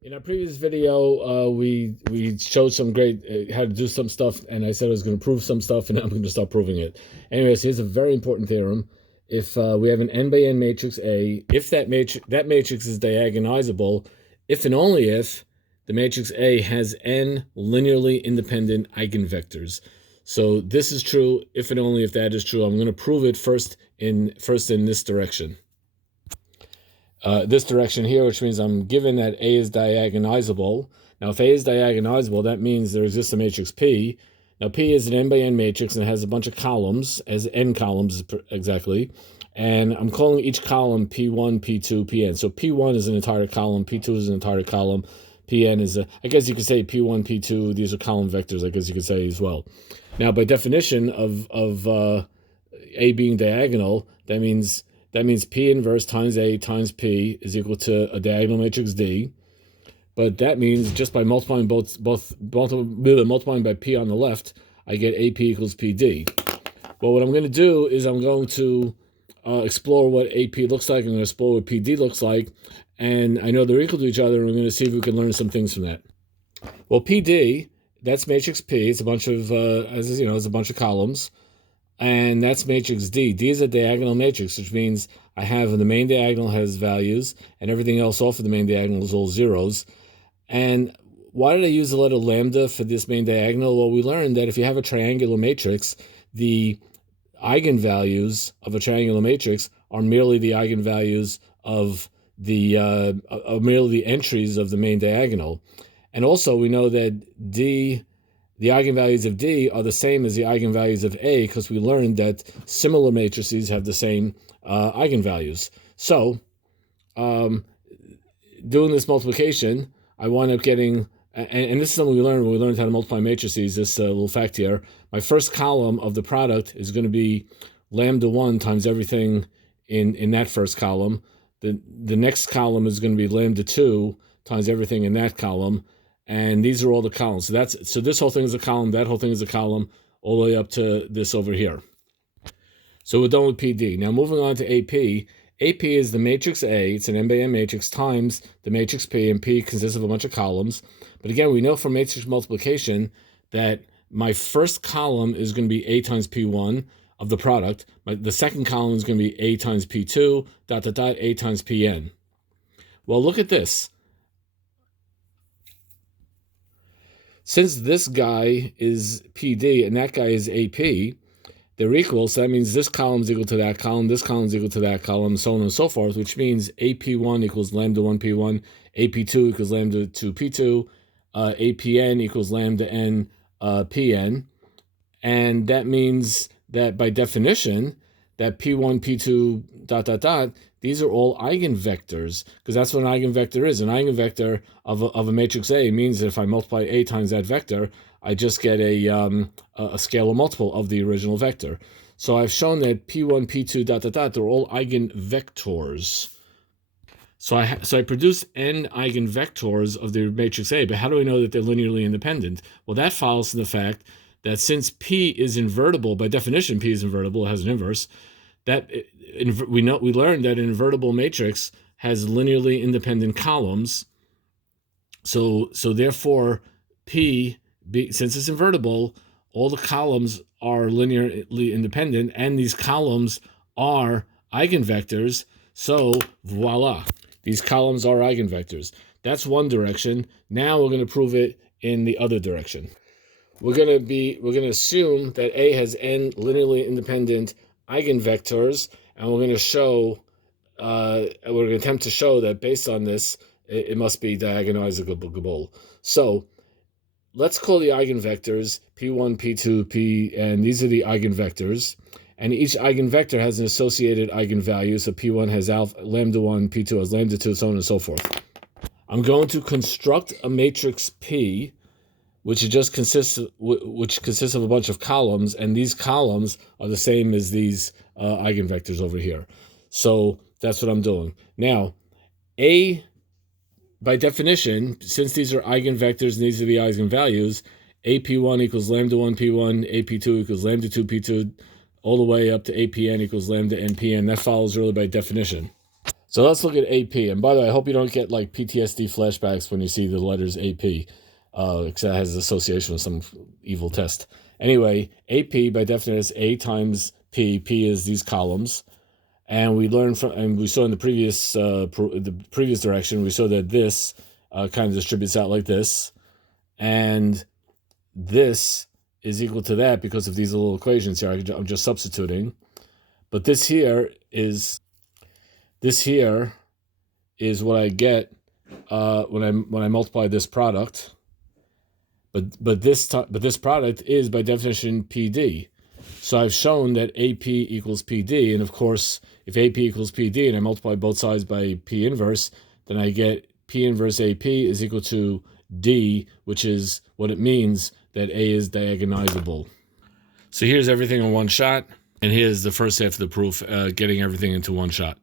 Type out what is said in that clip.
In our previous video, we showed some great how to do some stuff, and I said I was going to prove some stuff, and I'm going to start proving it. Anyways, here's a very important theorem. If we have an n by n matrix A, if that matrix is diagonalizable, if and only if the matrix A has n linearly independent eigenvectors. So this is true if and only if that is true. I'm going to prove it first in this direction. This direction here, which means I'm given that A is diagonalizable. Now, if A is diagonalizable, that means there exists a matrix P. Now, P is an n by n matrix and it has a bunch of columns, as n columns exactly. And I'm calling each column P1, P2, Pn. So P1 is an entire column, P2 is an entire column, Pn is I guess you could say P1, P2, these are column vectors, I guess you could say as well. Now, by definition of A being diagonal, that means P inverse times A times P is equal to a diagonal matrix D. But that means just by multiplying multiplying by P on the left, I get AP equals PD. Well, what I'm going to do is I'm going to explore what AP looks like. I'm going to explore what PD looks like. And I know they're equal to each other, and we're going to see if we can learn some things from that. Well, PD, that's matrix P. It's a bunch of, as you know, it's a bunch of columns. And that's matrix D. D is a diagonal matrix, which means I have the main diagonal has values, and everything else off of the main diagonal is all zeros. And why did I use the letter lambda for this main diagonal? Well, we learned that if you have a triangular matrix, the eigenvalues of a triangular matrix are merely the eigenvalues of merely the entries of the main diagonal. And also, we know that the eigenvalues of D are the same as the eigenvalues of A because we learned that similar matrices have the same eigenvalues. So, doing this multiplication, I wind up getting, and this is something we learned when we learned how to multiply matrices, this little fact here. My first column of the product is going to be lambda 1 times everything in that first column. The next column is going to be lambda 2 times everything in that column. And these are all the columns. So this whole thing is a column, that whole thing is a column, all the way up to this over here. So we're done with PD. Now moving on to AP. AP is the matrix A, it's an n by n matrix, times the matrix P, and P consists of a bunch of columns. But again, we know from matrix multiplication that my first column is going to be A times P1 of the product. The second column is going to be A times P2, A times Pn. Well, look at this. Since this guy is PD and that guy is AP, they're equal. So that means this column is equal to that column, this column is equal to that column, so on and so forth, which means AP1 equals lambda 1 P1, AP2 equals lambda 2 P2, APN equals lambda n Pn. And that means that by definition, that P1, P2, these are all eigenvectors, because that's what an eigenvector is. An eigenvector of a matrix A means that if I multiply A times that vector, I just get a scalar multiple of the original vector. So I've shown that P1, P2, they're all eigenvectors. So I produce n eigenvectors of the matrix A, but how do we know that they're linearly independent? Well, that follows from the fact that since P is invertible, by definition P is invertible, it has an inverse, that we learned that an invertible matrix has linearly independent columns. So therefore P, since it's invertible, all the columns are linearly independent, and these columns are eigenvectors. So voila, these columns are eigenvectors. That's one direction. Now we're going to prove it in the other direction. We're going to assume that A has n linearly independent eigenvectors, and we're going to show, we're going to attempt to show that based on this, it must be diagonalizable. So let's call the eigenvectors P1, P2, P, and these are the eigenvectors. And each eigenvector has an associated eigenvalue. So P1 has alpha, lambda 1, P2 has lambda 2, so on and so forth. I'm going to construct a matrix P, which consists of a bunch of columns, and these columns are the same as these eigenvectors over here. So that's what I'm doing. Now, A, by definition, since these are eigenvectors and these are the eigenvalues, AP1 equals lambda 1 P1, AP2 equals lambda 2 P2, all the way up to APN equals lambda n Pn. That follows really by definition. So let's look at AP. And by the way, I hope you don't get like PTSD flashbacks when you see the letters AP, because that has association with some evil test. Anyway, AP by definition is A times P. P is these columns. And we learned from, and we saw in the previous direction, we saw that this kind of distributes out like this. And this is equal to that because of these little equations here. I'm just substituting. But this here is what I get when I multiply this product. But this product is by definition PD. So I've shown that AP equals PD, and of course, if AP equals PD and I multiply both sides by P inverse, then I get P inverse AP is equal to D, which is what it means that A is diagonizable. So here's everything in one shot, and here's the first half of the proof, getting everything into one shot.